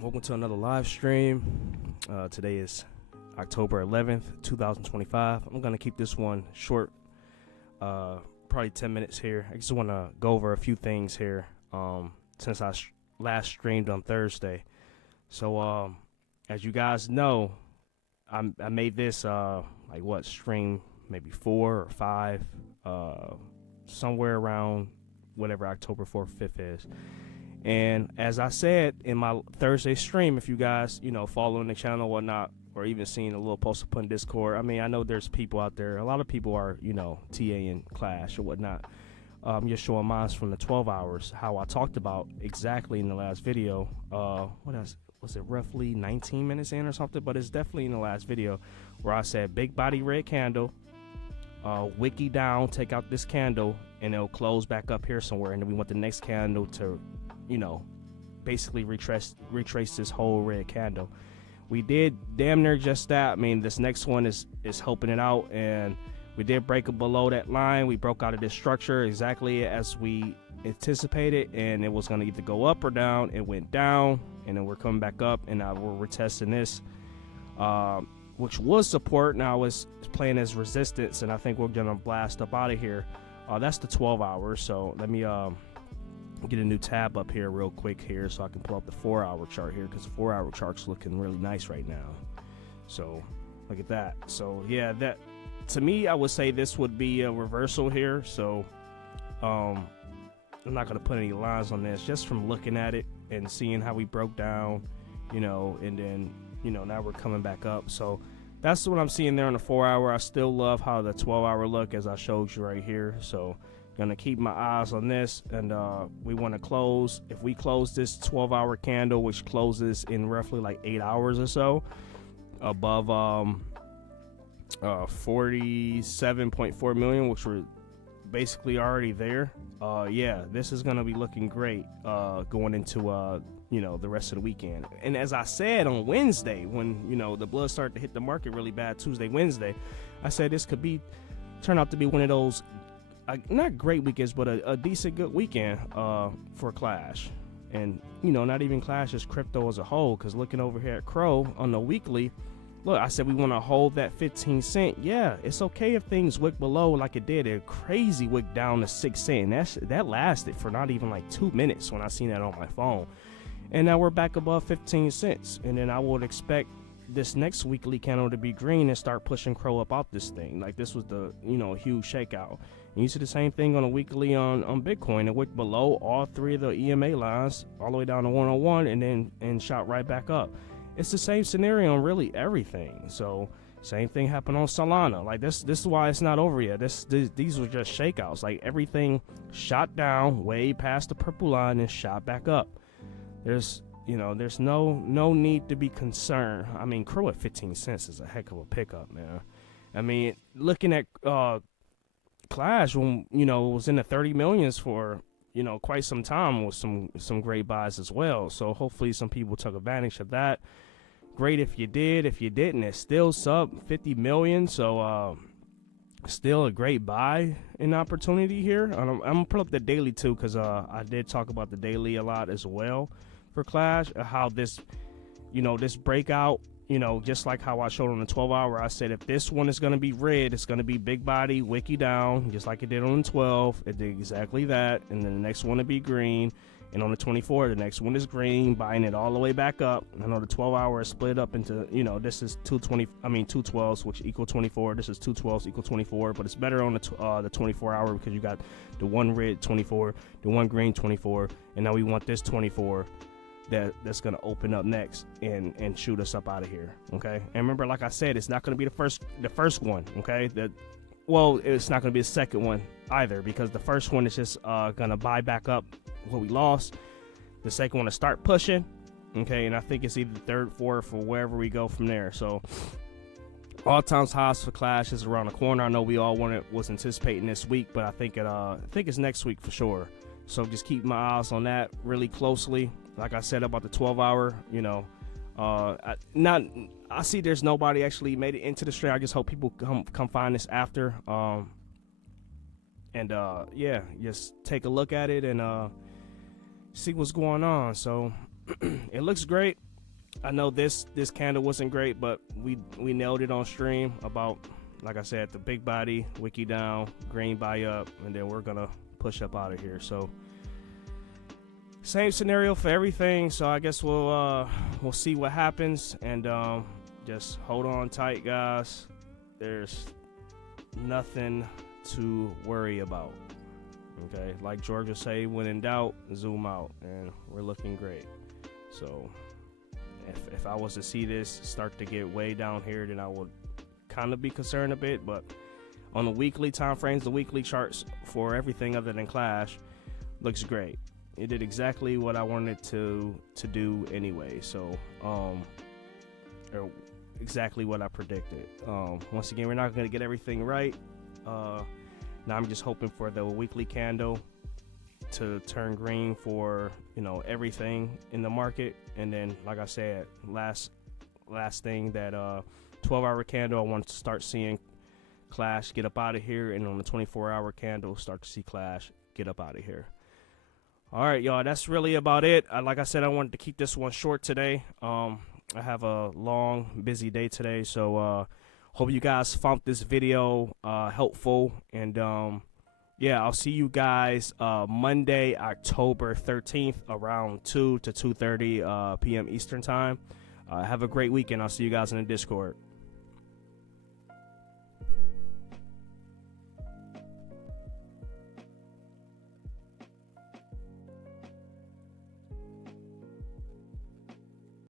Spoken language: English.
Welcome to another live stream. Today is October 11th, 2025. I'm going to keep this one short, probably 10 minutes here. I just want to go over a few things here since I last streamed on Thursday. So as you guys know, I made this stream maybe 4 or 5, somewhere around whatever October 4th, 5th is. And as I said in my Thursday stream, if you guys, following the channel or whatnot, or even seeing a little post up on Discord, I mean, I know there's people out there. A lot of people are, TA and Clash or whatnot. I'm just showing mine from the 12 hours, how I talked about exactly in the last video. Was it roughly 19 minutes in or something? But it's definitely in the last video where I said big body red candle, wiki down, take out this candle, and it'll close back up here somewhere. And then we want the next candle to basically retrace this whole red candle. We did damn near just that. I mean, this next one is helping it out, and we did break it below that line. We broke out of this structure exactly as we anticipated, and it was going to either go up or down. It went down, and then we're coming back up, and we're testing this, which was support. Now it's playing as resistance, and I think we're going to blast up out of here. That's the 12 hours, so let me get a new tab up here real quick here so I can pull up the 4-hour chart here, because the 4-hour chart's looking really nice right now. So look at that. So yeah, that to me, I would say this would be a reversal here. So I'm not going to put any lines on this, just from looking at it and seeing how we broke down, and then now we're coming back up. So that's what I'm seeing there on the 4-hour. I still love how the 12-hour look, as I showed you right here. So gonna keep my eyes on this, and we want to close. If we close this 12-hour candle, which closes in roughly like 8 hours or so, above 47.4 million, which we're basically already there, yeah, this is gonna be looking great going into the rest of the weekend. And as I said on Wednesday, when the blood started to hit the market really bad, Tuesday, Wednesday, I said this could turn out to be one of those not great weekends, but a decent good weekend for Clash. And not even Clash, just crypto as a whole, because looking over here at Crow on the weekly, look, I said we want to hold that 15 cent. Yeah, it's okay if things wick below like it did. A crazy wick down to 6 cents. That lasted for not even like 2 minutes when I seen that on my phone. And now we're back above 15 cents. And then I would expect this next weekly candle to be green and start pushing Crow up out this thing. Like this was the huge shakeout. And you see the same thing on a weekly on Bitcoin. It wicked below all 3 of the EMA lines all the way down to 101, and then shot right back up. It's the same scenario on really everything. So same thing happened on Solana. Like this is why it's not over yet. These were just shakeouts. Like everything shot down way past the purple line and shot back up. There's no need to be concerned. I mean, Crow at 15 cents is a heck of a pickup, man. I mean, looking at Clash, when it was in the 30 millions for quite some time, with some great buys as well. So hopefully some people took advantage of that. Great if you did. If you didn't, it's still sub 50 million. So still a great buy and opportunity here. I'm gonna pull up the daily too, because I did talk about the daily a lot as well for Clash, how this this breakout, just like how I showed on the 12-hour, I said if this one is going to be red, it's going to be big body, wiki down, just like it did on the 12. It did exactly that. And then the next one to be green. And on the 24, the next one is green, buying it all the way back up. I know the 12-hour is split up into, this is 2 12s, which equal 24. This is 2 12s equal 24. But it's better on the 24-hour, because you got the one red 24, the one green 24. And now we want this 24. That's going to open up next and shoot us up out of here. Okay, and remember, like I said, it's not going to be the first one. Okay, it's not going to be the second one either, because the first one is just going to buy back up what we lost. The second one to start pushing. Okay, and I think it's either third, fourth, or wherever we go from there. So all times highs for Clash is around the corner. I know we all was anticipating this week, but I think it's next week for sure. So just keep my eyes on that really closely. Like I said about the 12-hour, I see there's nobody actually made it into the stream. I just hope people come find this after. Yeah, just take a look at it and see what's going on. So it looks great. I know this candle wasn't great, but we nailed it on stream about, like I said, the big body, wiki down, green buy up, and then we're gonna push up out of here. So same scenario for everything. So I guess we'll see what happens, and just hold on tight, guys. There's nothing to worry about. Okay, like George would say, when in doubt, zoom out, and we're looking great. So if I was to see this start to get way down here, then I would kind of be concerned a bit. But on the weekly time frames, the weekly charts for everything other than Clash looks great. It did exactly what I wanted to do anyway. So or exactly what I predicted. Once again, we're not going to get everything right. Now I'm just hoping for the weekly candle to turn green for, you know, everything in the market. And then, like I said, last thing, that 12-hour candle, I want to start seeing Clash get up out of here, and on the 24-hour candle, start to see Clash get up out of here. All right, y'all, that's really about it. Like I said, I wanted to keep this one short today. I have a long, busy day today, so hope you guys found this video helpful. And yeah, I'll see you guys Monday, October 13th, around 2 to 2:30 p.m. Eastern time. Have a great weekend. I'll see you guys in the Discord.